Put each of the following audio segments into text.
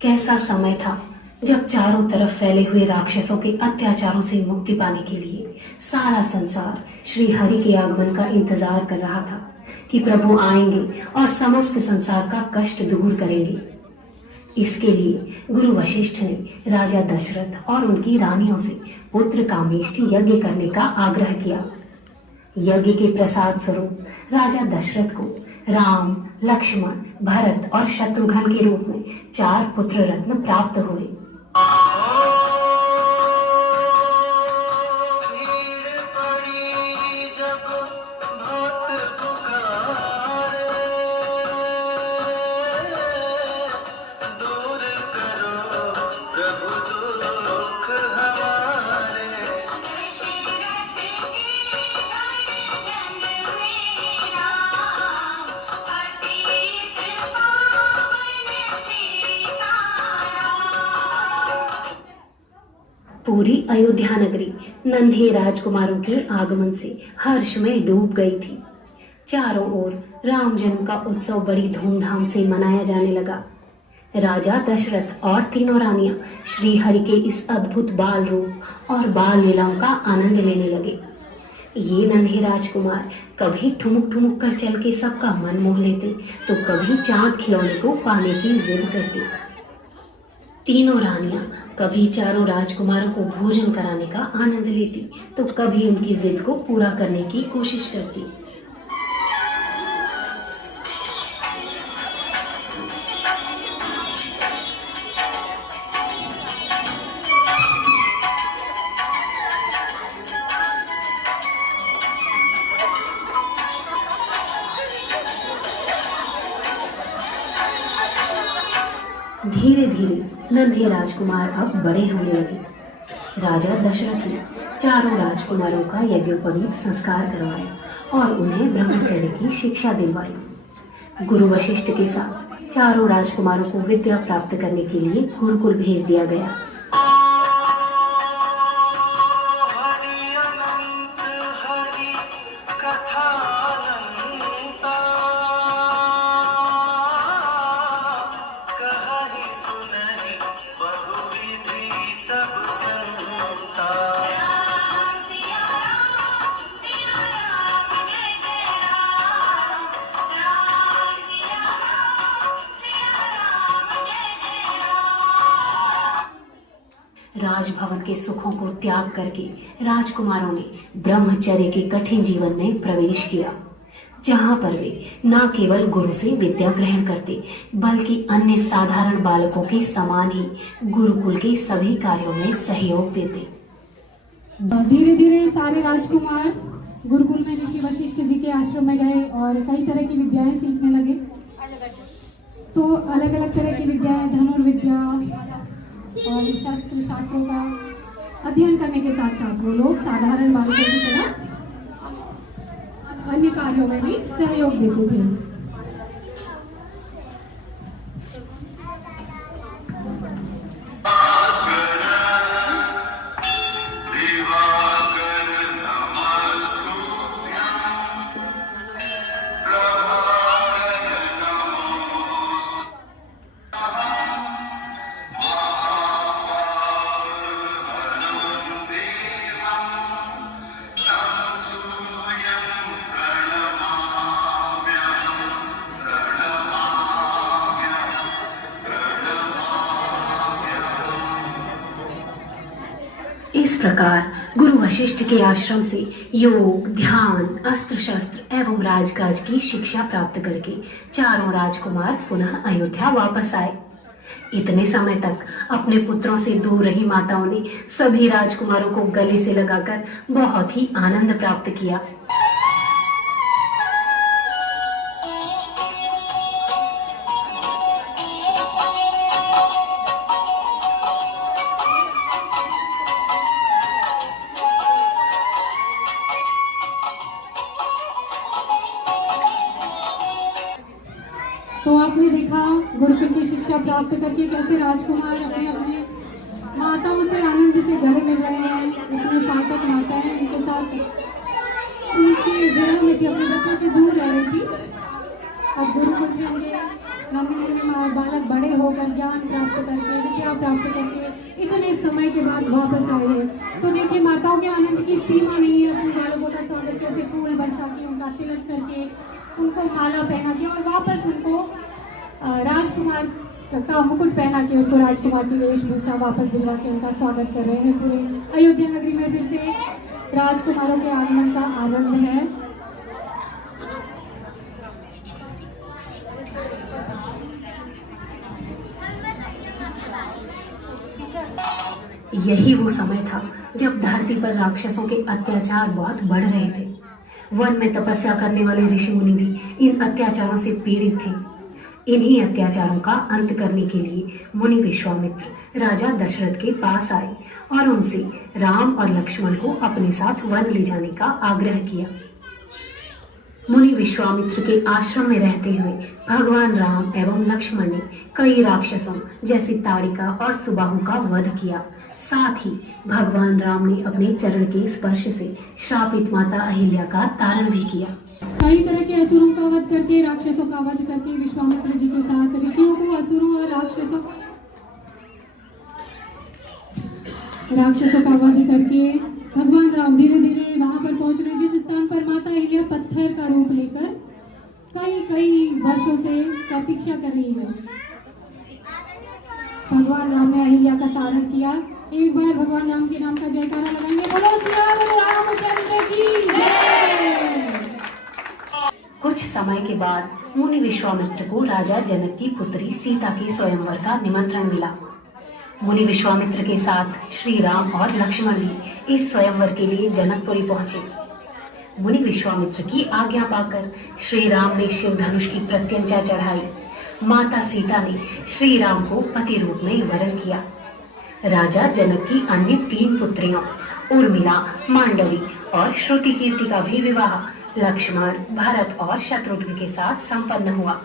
कैसा समय था जब चारों तरफ फैले हुए राक्षसों के अत्याचारों से मुक्ति पाने के लिए सारा संसार श्री हरि के आगमन का इंतजार कर रहा था कि प्रभु आएंगे और समस्त संसार का कष्ट दूर करेंगे। इसके लिए गुरु वशिष्ठ ने राजा दशरथ और उनकी रानियों से पुत्र कामेष्टि यज्ञ करने का आग्रह किया। यज्ञ के प्रसाद स्वरूप राजा दशरथ को राम, लक्ष्मण, भरत और शत्रुघ्न के रूप में 4 पुत्र रत्न प्राप्त हुए। पूरी अयोध्या नगरी नन्हे राजकुमारों के आगमन से हर्ष में डूब गई थी। चारों ओर राम जन्म का उत्सव बड़ी धूमधाम से मनाया जाने लगा। राजा दशरथ और तीनों रानियां श्री हरि के इस अद्भुत बाल रूप और बाल लीलाओं का आनंद लेने लगे। ये नन्हे राजकुमार कभी ठुमुक ठुमुक कर चल के सबका मन मोह लेते तो कभी चांद खिलौने को पाने की जिद करते। तीनों रानियां कभी चारों राजकुमारों को भोजन कराने का आनंद लेती तो कभी उनकी जिद को पूरा करने की कोशिश करती। धीरे धीरे नन्हे राजकुमार अब बड़े होने लगे। राजा दशरथ ने चारों राजकुमारों का यज्ञोपवीत संस्कार करवाया और उन्हें ब्रह्मचर्य की शिक्षा दिलवाई। गुरु वशिष्ठ के साथ चारों राजकुमारों को विद्या प्राप्त करने के लिए गुरुकुल भेज दिया गया। राजभवन के सुखों को त्याग करके राजकुमारों ने ब्रह्मचर्य के कठिन जीवन में प्रवेश किया, जहां पर वे न केवल गुरु से विद्या ग्रहण करते बल्कि अन्य साधारण बालकों के समान ही गुरुकुल के सभी कार्यों में सहयोग देते। धीरे धीरे सारे राजकुमार गुरुकुल में ऋषि वशिष्ठ जी के आश्रम में गए और कई तरह की विद्याएं सीखने लगे। तो अलग अलग तरह की विद्याएं, धनुर्विद्या और शास्त्रों का अध्ययन करने के साथ साथ वो लोग साधारण बालकों की तरह अन्य कार्यों में भी सहयोग देते थे। इस प्रकार गुरु वशिष्ठ के आश्रम से योग, ध्यान, अस्त्र शस्त्र एवं राजकाज की शिक्षा प्राप्त करके चारों राजकुमार पुनः अयोध्या वापस आए। इतने समय तक अपने पुत्रों से दूर रही माताओं ने सभी राजकुमारों को गले से लगाकर बहुत ही आनंद प्राप्त किया। तो आपने देखा गुरुकुल की शिक्षा प्राप्त करके कैसे राजकुमार अपने अपने माताओं से आनंद से घर मिल रहे हैं। इतने सार्थक माताएं उनके साथ उनके घरों में थी, अपने बच्चों से दूर रह रही थी। अब गुरुकुल से उनके नन्हे और बालक बड़े होकर ज्ञान प्राप्त करके विद्या प्राप्त करके इतने समय के बाद वापस आए हैं। तो देखिए माताओं के आनंद की सीमा नहीं है। अपने बालकों का स्वागत कैसे फूल बरसा के उनका तिलक करके उनको माला पहना के और वापस उनको राजकुमार का मुकुट पहना के उनको राजकुमार की वेशभूषा वापस दिलवा के उनका स्वागत कर रहे हैं। पूरे अयोध्या नगरी में फिर से राजकुमारों के आगमन का आनंद है। यही वो समय था जब धरती पर राक्षसों के अत्याचार बहुत बढ़ रहे थे। वन में तपस्या करने वाले ऋषि मुनि भी इन अत्याचारों से पीड़ित थे। इन्हीं अत्याचारों का अंत करने के लिए मुनि विश्वामित्र राजा दशरथ के पास आए और उनसे राम और लक्ष्मण को अपने साथ वन ले जाने का आग्रह किया। मुनि विश्वामित्र के आश्रम में रहते हुए भगवान राम एवं लक्ष्मण ने कई राक्षसों जैसे ताड़िका और सुबाहु का वध किया। साथ ही भगवान राम ने अपने चरण के स्पर्श से श्रापित माता अहिल्या का तारण भी किया। कई तरह के असुरों का वध करके राक्षसों का वध करके विश्वामित्र जी के साथ ऋषियों को असुरों और राक्षसों का वध करके भगवान राम धीरे धीरे वहां पर पहुंच रहे जिस स्थान पर माता अहिल्या पत्थर का रूप लेकर कई वर्षों से प्रतीक्षा कर रही है। भगवान राम ने अहिल्या का तारण किया। एक बार भगवान राम के नाम का जयकारा लगाएंगे। बोलो सियावर रामचंद्र की जय। कुछ समय के बाद मुनि विश्वामित्र को राजा जनक की पुत्री सीता के स्वयंवर का निमंत्रण मिला। मुनि विश्वामित्र के साथ श्री राम और लक्ष्मण भी इस स्वयंवर के लिए जनकपुरी पहुंचे। मुनि विश्वामित्र की आज्ञा पाकर श्री राम ने शिव धनुष की प्रत्यंचा चढ़ाई। माता सीता ने श्री राम को पति रूप में वरण किया। राजा जनक की अन्य 3 पुत्रियों उर्मिला, मांडवी और श्रुति कीर्ति का भी विवाह लक्ष्मण, भरत और शत्रुघ्न के साथ संपन्न हुआ।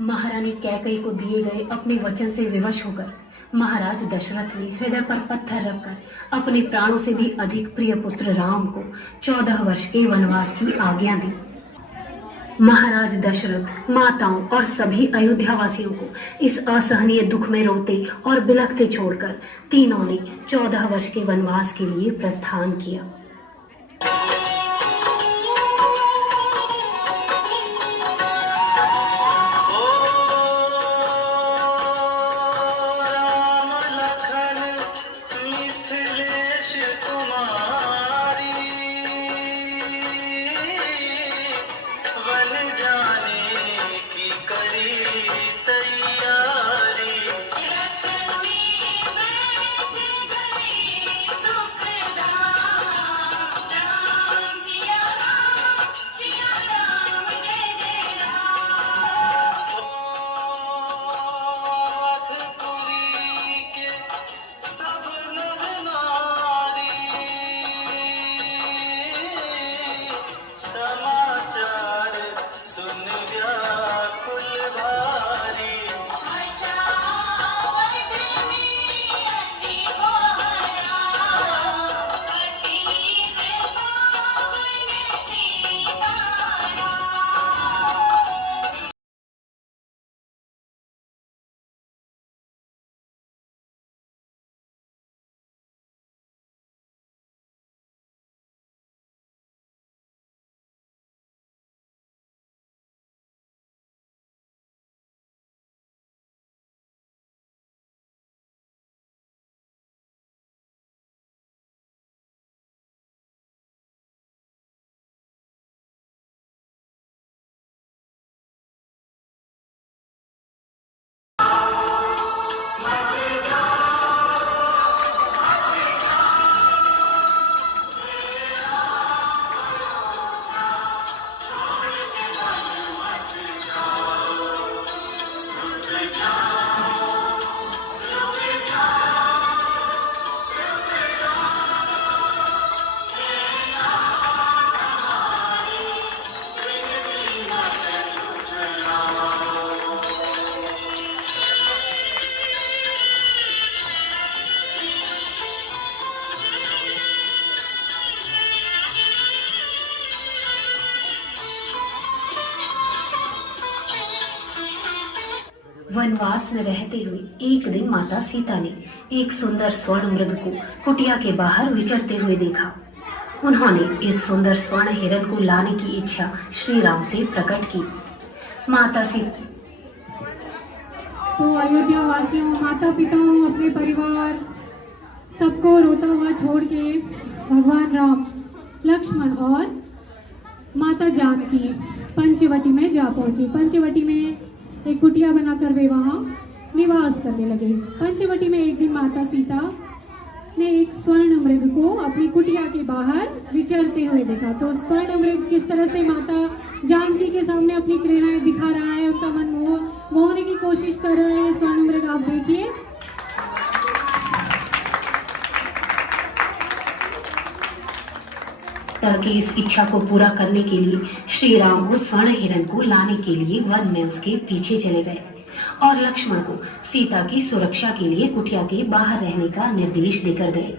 महारानी कैकई को दिए गए अपने वचन से विवश होकर महाराज दशरथ ने हृदय पर पत्थर रखकर अपने प्राणों से भी अधिक प्रिय पुत्र राम को 14 वर्ष के वनवास की आज्ञा दी। महाराज दशरथ, माताओं और सभी अयोध्या वासियों को इस असहनीय दुख में रोते और बिलखते छोड़कर तीनों ने 14 वर्ष के वनवास के लिए प्रस्थान किया। वनवास में रहते हुए एक दिन माता सीता ने एक सुंदर स्वर्ण मृग को कुटिया के बाहर विचरते हुए देखा। उन्होंने इस सुंदर स्वर्ण हिरण को लाने की इच्छा श्री राम से प्रकट की। माता सीता तो अयोध्या वासियों, माता पिताओं, अपने परिवार सबको रोता हुआ छोड़ के भगवान राम, लक्ष्मण और माता जानकी पंचवटी में जा पहुंचे। पंचवटी में एक कुटिया बनाकर वे वहाँ निवास करने लगे। पंचवटी में एक दिन माता सीता ने एक स्वर्ण मृग को अपनी कुटिया के बाहर विचरते हुए देखा। तो स्वर्ण मृग किस तरह से माता जानकी के सामने अपनी क्रीड़ाएं दिखा रहा है, उनका मन मोहने की कोशिश कर रहा है स्वर्ण मृग, आप देखिए। करके इस इच्छा को पूरा करने के लिए श्री राम उस स्वर्ण हिरण को लाने के लिए वन में उसके पीछे चले गए और लक्ष्मण को सीता की सुरक्षा के लिए कुटिया के बाहर रहने का निर्देश देकर गए।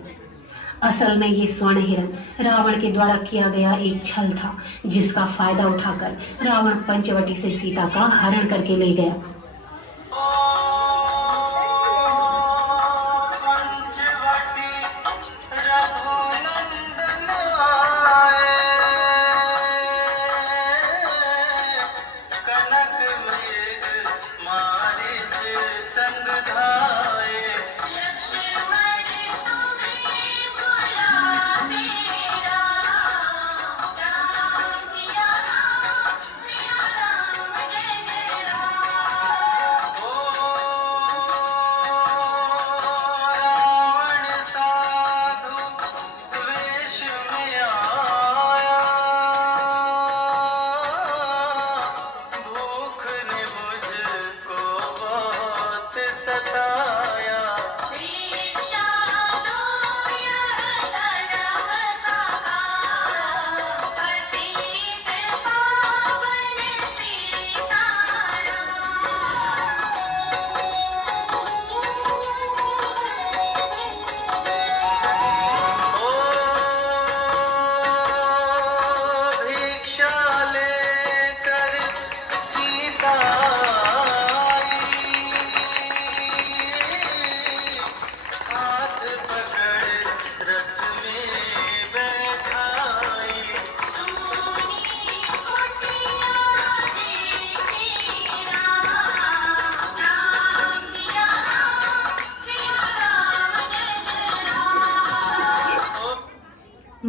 असल में ये स्वर्ण हिरण रावण के द्वारा किया गया एक छल था, जिसका फायदा उठाकर रावण पंचवटी से सीता का हरण करके ले गया।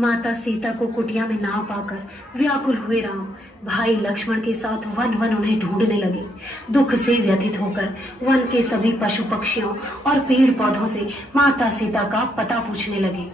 माता सीता को कुटिया में ना पाकर व्याकुल हुए राम भाई लक्ष्मण के साथ वन वन उन्हें ढूंढने लगे। दुख से व्यथित होकर वन के सभी पशु पक्षियों और पेड़ पौधों से माता सीता का पता पूछने लगे।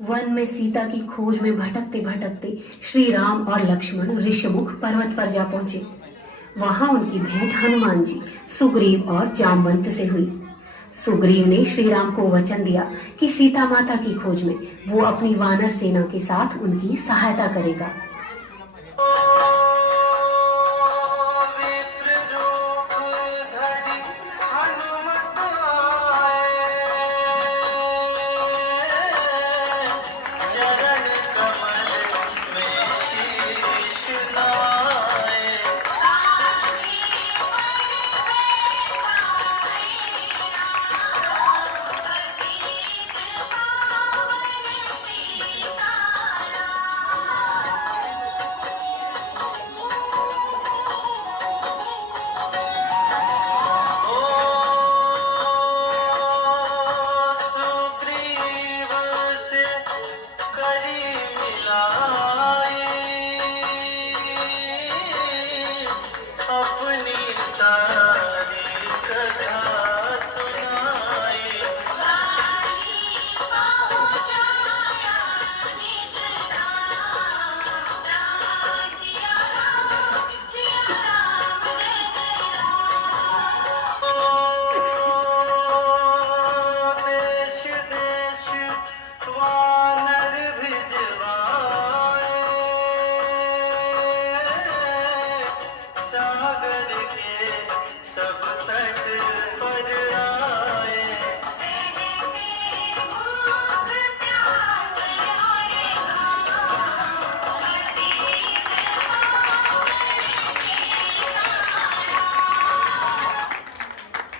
वन में सीता की खोज में भटकते भटकते श्री राम और लक्ष्मण ऋषमुख पर्वत पर जा पहुंचे। वहां उनकी भेंट हनुमान जी, सुग्रीव और जामवंत से हुई। सुग्रीव ने श्री राम को वचन दिया कि सीता माता की खोज में वो अपनी वानर सेना के साथ उनकी सहायता करेगा।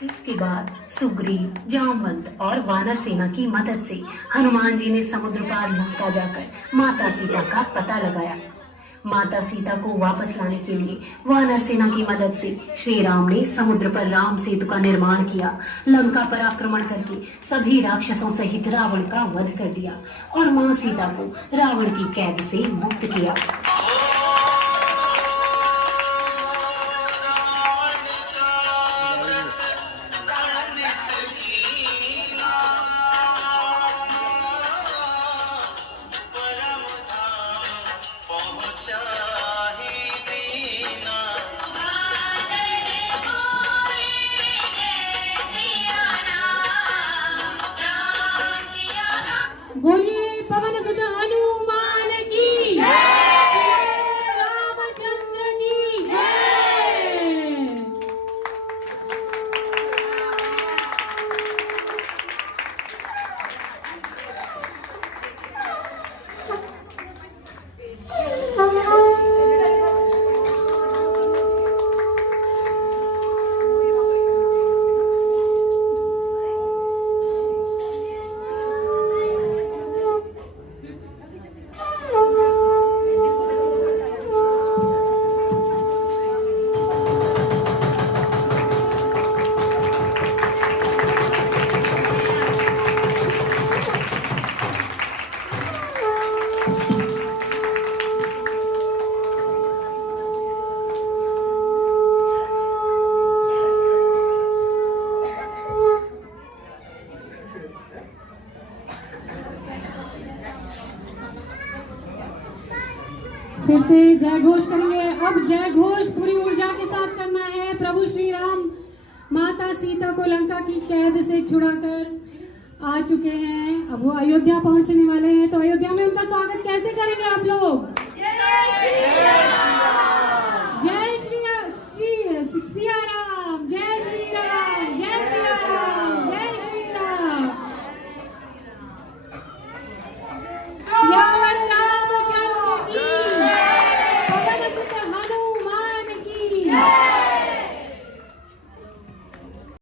इसके बाद सुग्रीव, जामवंत और वानर सेना की मदद से हनुमान जी ने समुद्र पार लंका जाकर माता सीता का पता लगाया। माता सीता को वापस लाने के लिए वानर सेना की मदद से श्री राम ने समुद्र पर राम सेतु का निर्माण किया, लंका पर आक्रमण करके सभी राक्षसों सहित रावण का वध कर दिया और मां सीता को रावण की कैद से मुक्त किया। बोलिए पवन सुत हनुमान की जय, रामचंद्र की जय। फिर से जय घोष करेंगे। अब जय घोष पूरी ऊर्जा के साथ करना है। प्रभु श्री राम माता सीता को लंका की कैद से छुड़ाकर आ चुके हैं, अब वो अयोध्या पहुंचने वाले हैं। तो अयोध्या में उनका स्वागत कैसे करेंगे आप लोग?